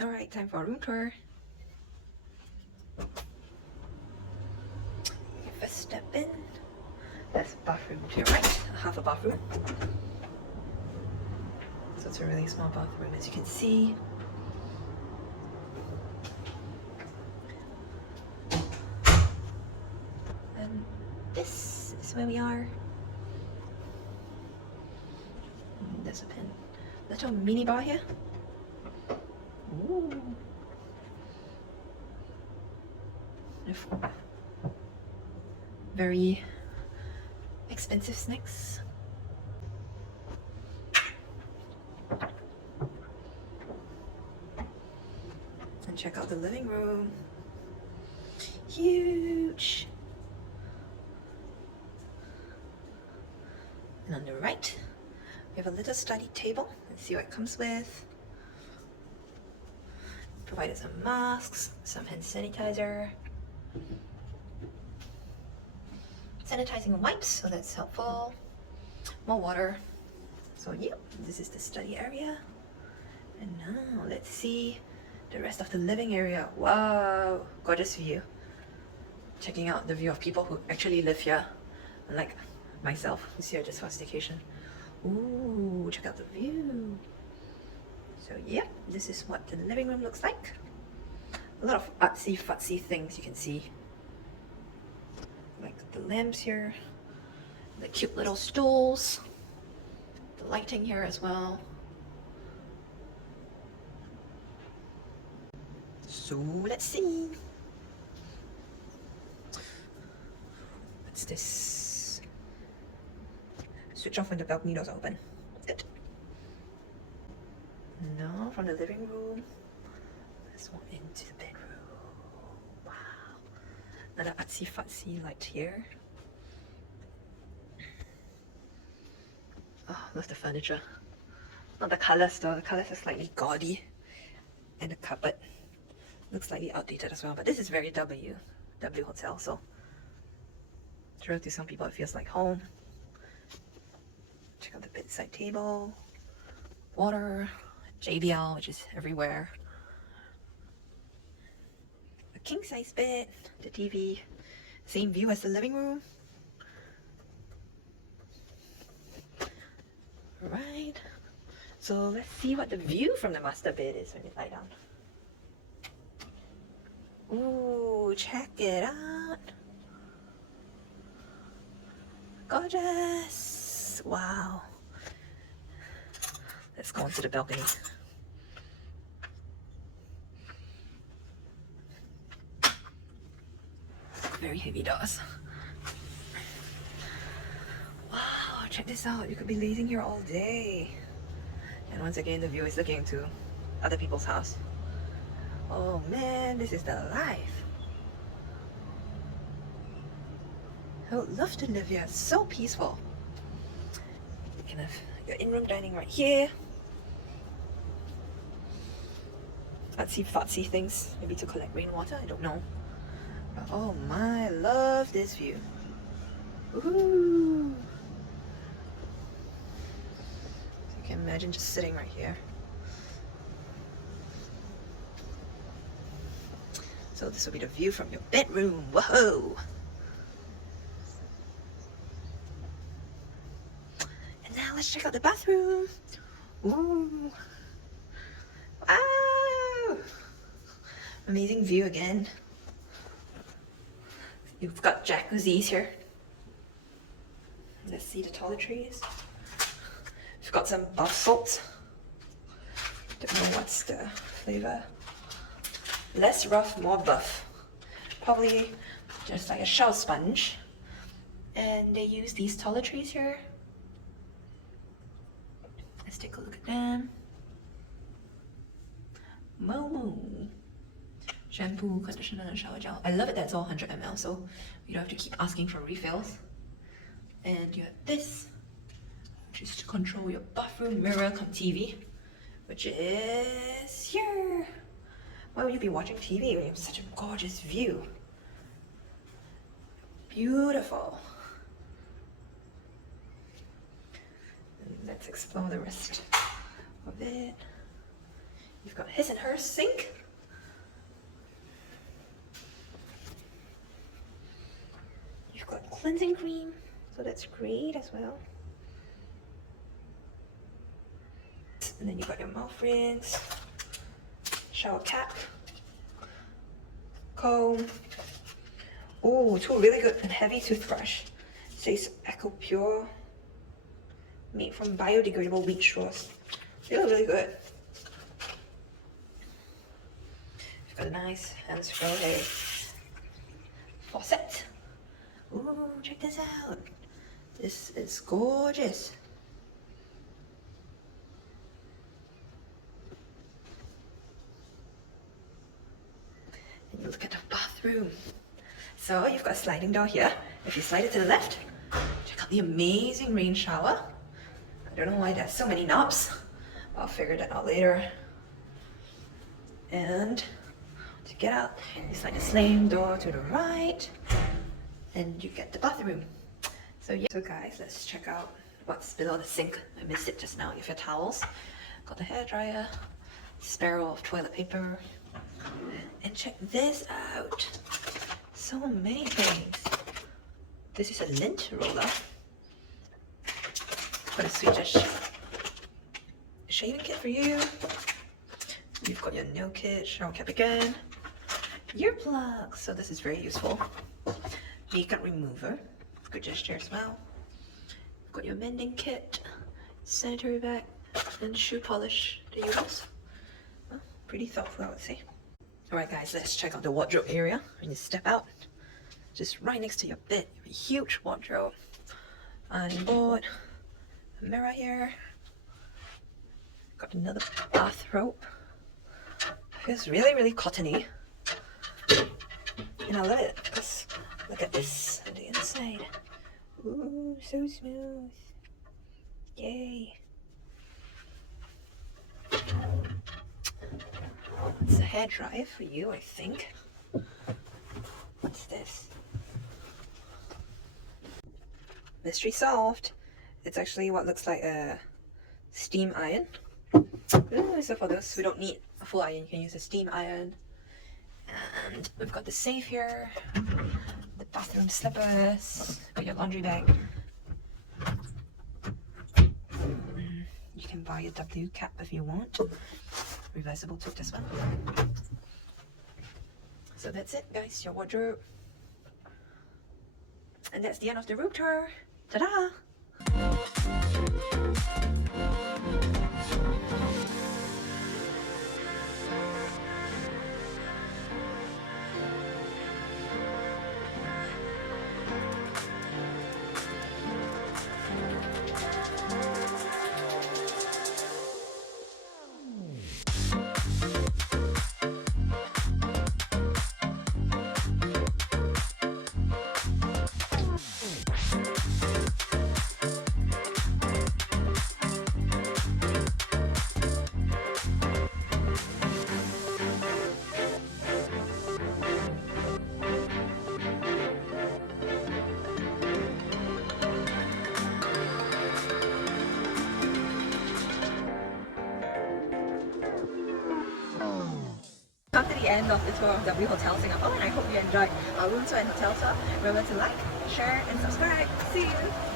Alright, time for a room tour. First step in, there's a bathroom to your right, half a bathroom. So it's a really small bathroom, as you can see. And this is where we are. There's a little mini bar here. Ooh. Very expensive snacks. And check out the living room. Huge. And on the right, we have a little study table. Let's see what it comes with. Provided some masks, some hand sanitizer, sanitizing wipes, so that's helpful. More water. So yep, this is the study area. And now let's see the rest of the living area. Wow, gorgeous view. Checking out the view of people who actually live here, unlike myself who's here just for staycation. Ooh, check out the view. So yeah, this is what the living room looks like. A lot of artsy-fatsy things you can see. Like the lamps here, the cute little stools, the lighting here as well. So let's see. What's this? Switch off when the balcony doors open. Good. Now from the living room, let's walk into the bedroom. Wow. Another artsy-fatsy light here. Oh, love the furniture. Not the colours though, the colours are slightly gaudy. And the cupboard looks slightly outdated as well, but this is very W Hotel, so sure to some people it feels like home. Check out the bedside table, water, JBL, which is everywhere. A king size bed, the TV, same view as the living room. Right, so let's see what the view from the master bed is when you lie down. Ooh, check it out. Gorgeous. Wow. Let's go onto the balcony. Very heavy doors. Wow, check this out. You could be lazing here all day. And once again, the view is looking into other people's house. Oh man, this is the life. I would love to live here. It's so peaceful. You can have your in-room dining right here. Artsy-fatsy things, maybe to collect rainwater, I don't know. But oh my, I love this view. Woohoo! So you can imagine just sitting right here. So this will be the view from your bedroom. Whoa! And now let's check out the bathroom. Ooh! Wow! Amazing view again. You've got jacuzzis here. Let's see the toiletries. We've got some bath salts. Don't know what's the flavor. Less rough, more buff. Probably just like a shower sponge. And they use these toiletries here. Let's take a look at them. Momo. Shampoo, conditioner, and shower gel. I love it that it's all 100 ml, so you don't have to keep asking for refills. And you have this, which is to control your bathroom mirror cum TV, which is here. Why would you be watching TV when you have such a gorgeous view? Beautiful. let's explore the rest of it. You've got his and her sink. You've got cleansing cream, so that's great as well. And then you've got your mouth rinse, shower cap, comb. Oh, two really good and heavy toothbrush. It says Eco Pure, made from biodegradable wheat straws. They look really good. You've got a nice hand scroll here. Faucet. Ooh, check this out. This is gorgeous. And you look at the bathroom. So you've got a sliding door here. If you slide it to the left, check out the amazing rain shower. I don't know why there's so many knobs. I'll figure that out later. And to get out, you slide the sliding door to the right, and you get the bathroom. So yeah. So guys, let's check out what's below the sink. I missed it just now. You have your towels. Got the hairdryer, spare roll of toilet paper, and check this out. So many things. This is a lint roller. What a Swedish shaving kit for you. You've got your nail kit, shower cap again, earplugs. So this is very useful. Makeup remover, good gesture as well. You've got your mending kit, sanitary bag, and shoe polish to use. Well, pretty thoughtful, I would say. Alright guys, let's check out the wardrobe area. When you step out, just right next to your bed, you have a huge wardrobe. Ironing board, a mirror here. Got another bathrobe. Feels really, really cottony. And I love it because look at this on the inside. Ooh, so smooth. Yay. It's a hair dryer for you, I think. What's this? Mystery solved. It's actually what looks like a steam iron. Ooh, so for those who don't need a full iron, you can use a steam iron. And we've got the safe here, the bathroom slippers, got your laundry bag. You can buy a W cap if you want. Reversible tote as well. So that's it guys, your wardrobe. And that's the end of the room tour. Ta-da! Come to the end of the tour of W Hotel Singapore, and I hope you enjoyed our room tour and hotel tour. Remember to like, share, and subscribe. See you!